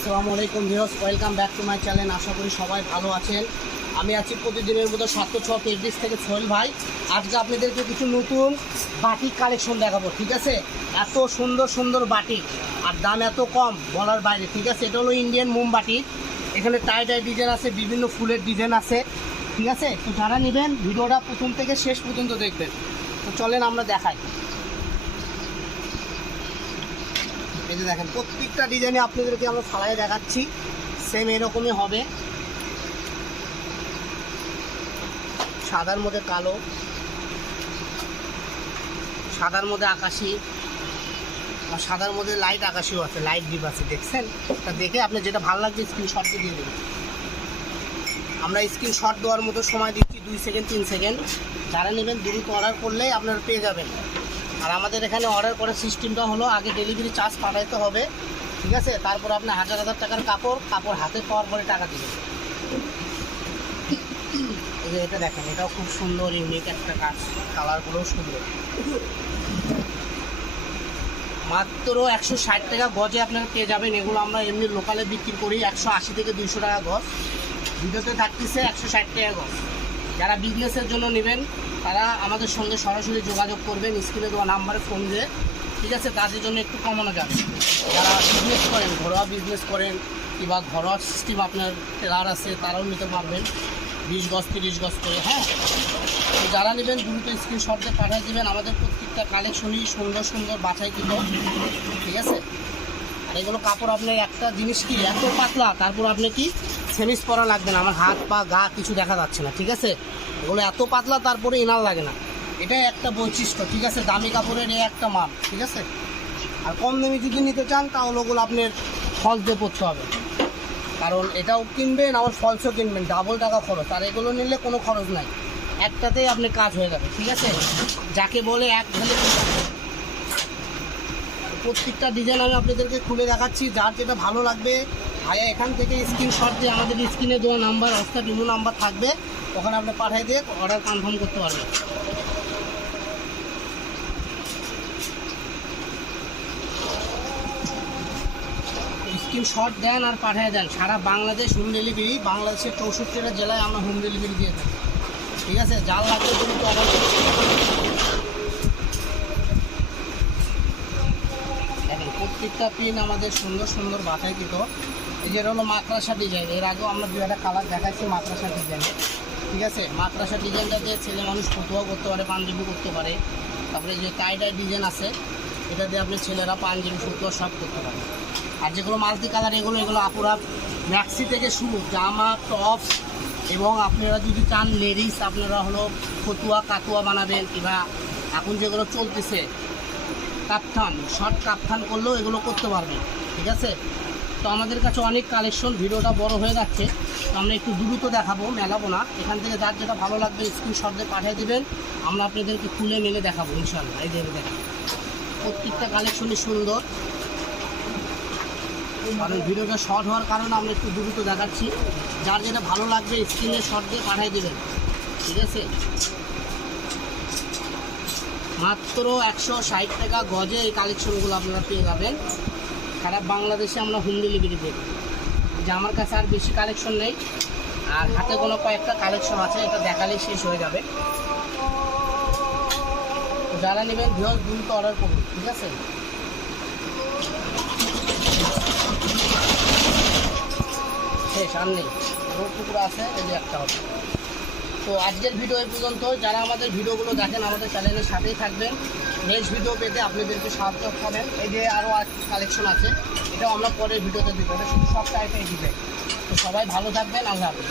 আসসালামু আলাইকুম viewers, welcome back to my channel. আশা করি সবাই ভালো আছেন। আমি আছি প্রতিদিনের মতো 706 পেডিস থেকে সোহেল ভাই। আজকে আপনাদেরকে কিছু নতুন বাটিক কালেকশন দেখাবো, ঠিক আছে? এত সুন্দর সুন্দর বাটিক আর দাম এত কম বলার বাইরে, ঠিক আছে? এটা হলো ইন্ডিয়ান মোমবাটি। এখানে টাই টাই ডিজাইন আছে, বিভিন্ন ফুলের ডিজাইন আছে, ঠিক আছে? তো যারা নেবেন ভিডিওটা প্রথম থেকে শেষ পর্যন্ত দেখবেন। তো চলেন আমরা দেখাই। এই যে দেখেন, প্রত্যেকটা ডিজাইনে আপনাদেরকে আমরা ফালাই দেখাচ্ছি, সেম এরকমই হবে। সাদার মধ্যে কালো, সাদার মধ্যে আকাশি, আর সাদার মধ্যে লাইট আকাশিও আছে, লাইট ডিপ আছে, দেখছেন? তা দেখে আপনি যেটা ভালো লাগবে স্ক্রিনশট দিয়ে দেবেন। আমরা স্ক্রিনশট দেওয়ার মতো সময় দিচ্ছি 2 সেকেন্ড 3 সেকেন্ড। যারা নেবেন দ্রুত অর্ডার করলেই আপনারা পেয়ে যাবেন। আর আমাদের এখানে অর্ডার করার সিস্টেমটা হলো, আগে ডেলিভারি চার্জ পাঠাইতে হবে, ঠিক আছে? তারপর আপনি 1000 টাকার কাপড় হাতে পাওয়ার পরে টাকা দেবেন। এই যে এটা দেখেন, এটাও খুব সুন্দর, ইউনিক একটা কাজ, কালারগুলোও সুন্দর। মাত্র 160 টাকা গজে আপনারা পেয়ে যাবেন। এগুলো আমরা এমনি লোকালে বিক্রি করি 180 থেকে 200 টাকা গজ। ভিডিওতে থাকতেছে 160 টাকা গজ। যারা বিজনেসের জন্য নেবেন তারা আমাদের সঙ্গে সরাসরি যোগাযোগ করবেন, স্ক্রিনে দেওয়া নাম্বারে ফোন দিয়ে, ঠিক আছে? তাদের জন্য একটু কমানো যাবে। যারা বিজনেস করেন, ঘরোয়া বিজনেস করেন, কিংবা ঘরোয়া সিস্টেম আপনার টেলার আছে, তারাও নিতে পারবেন 20 গজ 30 গজ করে, হ্যাঁ? তো যারা নেবেন দ্রুত স্ক্রিনশট দিয়ে পাঠিয়ে দেবেন। আমাদের প্রত্যেকটা কালেকশনই সুন্দর সুন্দর বাছাই কিন্তু, ঠিক আছে? আর এগুলো কাপড় আপনার একটা জিনিস কি এত পাতলা, তারপর আপনি কি সেমিস পরা লাগবে না, আমার হাত পা গা কিছু দেখা যাচ্ছে না, ঠিক আছে? এগুলো এত পাতলা, তারপরে ইনার লাগে না, এটাই একটা বৈশিষ্ট্য, ঠিক আছে? দামি কাপড়ের এই একটা মান, ঠিক আছে? আর কম দামি যদি নিতে চান তাহলে ওগুলো আপনার ফলস দিয়ে পড়তে হবে, কারণ এটাও কিনবেন আবার ফলসও কিনবেন, ডাবল টাকা খরচ। আর এগুলো নিলে কোনো খরচ নাই, একটাতেই আপনি কাজ হয়ে যাবে, ঠিক আছে? যাকে বলে এক ঢেলে। প্রত্যেকটা ডিজাইন আমি আপনাদেরকে খুলে দেখাচ্ছি, যার যেটা ভালো লাগবে ভাইয়া এখান থেকে স্ক্রিনশট দিয়ে আমাদের স্ক্রিনে দেওয়া নাম্বার, অর্থাৎ ইমো নাম্বার থাকবে, ওখানে আপনি পাঠিয়ে দিয়ে অর্ডার কনফার্ম করতে পারবেন। স্ক্রিনশট দেন আর পাঠিয়ে দেন, সারা বাংলাদেশ হোম ডেলিভারি। বাংলাদেশের 64টা জেলায় আমরা হোম ডেলিভারি দিয়ে থাকি, ঠিক আছে? যার লাগবে কিন্তু অর্ডার দেখেন। প্রত্যেকটা পিন আমাদের সুন্দর সুন্দর বাছাই কিন্তু। এই যে হলো মাকড়াসা ডিজাইন, এর আগেও আমরা 2টা কালার দেখাচ্ছি মাকড়াসা ডিজাইনে, ঠিক আছে? মাকড়াসা ডিজাইনটা দিয়ে ছেলে মানুষ ফতুয়া করতে পারে, পাঞ্জাবি করতে পারে। তারপরে যে টাই টাই ডিজাইন আছে, এটা দিয়ে আপনি ছেলেরা পাঞ্জাবি ফতুয়া সব করতে পারে। আর যেগুলো মাল্টি কালার, এগুলো আপুরা ম্যাক্সি থেকে শুরু, জামা টপ, এবং আপনারা যদি চান লেডিস আপনারা হলো ফতুয়া কাতুয়া বানাবেন, কিংবা এখন যেগুলো চলতেছে কাপ্তান, শর্ট কাপ্তান করলেও এগুলো করতে পারবেন, ঠিক আছে? তো আমাদের কাছে অনেক কালেকশন, ভিডিওটা বড় হয়ে যাচ্ছে, তো আমরা একটু দ্রুত দেখাবো, মেলাবো না। এখান থেকে যার যেটা ভালো লাগবে স্ক্রিনশট দিয়ে পাঠিয়ে দেবেন, আমরা আপনাদেরকে খুলে মেলে দেখাবো ইনশাআল্লাহ। এই দেখে দেখেন, প্রত্যেকটা কালেকশনই সুন্দর। কারণ ভিডিওটা শর্ট হওয়ার কারণে আমরা একটু দ্রুত দেখাচ্ছি। যার যেটা ভালো লাগবে স্ক্রিনে শর্ট দিয়ে পাঠিয়ে দেবেন, ঠিক আছে? মাত্র 160 টাকা গজে এই কালেকশনগুলো আপনারা পেয়ে যাবেন। সারা বাংলাদেশে আমরা হোম ডেলিভারি দেব। যে আমার কাছে আর বেশি কালেকশন নেই, আর হাতে কোনো কয়েকটা কালেকশন আছে, এটা দেখালেই শেষ হয়ে যাবে। তো যারা নেবেন ভিউয়ার্স দ্রুত অর্ডার করুন, ঠিক আছে? শেষ আর নেই, রোড টুকরো আছে, এই যে একটা হবে। তো আজকের ভিডিও এই পর্যন্ত। যারা আমাদের ভিডিওগুলো দেখেন আমাদের চ্যানেলের সাথেই থাকবেন, নেক্সট ভিডিও পেতে আপনাদেরকে সাহায্য পাবেন। এই যে আরও কালেকশন আছে, এটাও আমরা পরের ভিডিওতে দিব, এটা শুধু সব টাইপের দিবে। তো সবাই ভালো থাকবেন, আল্লাহ হাফেজ।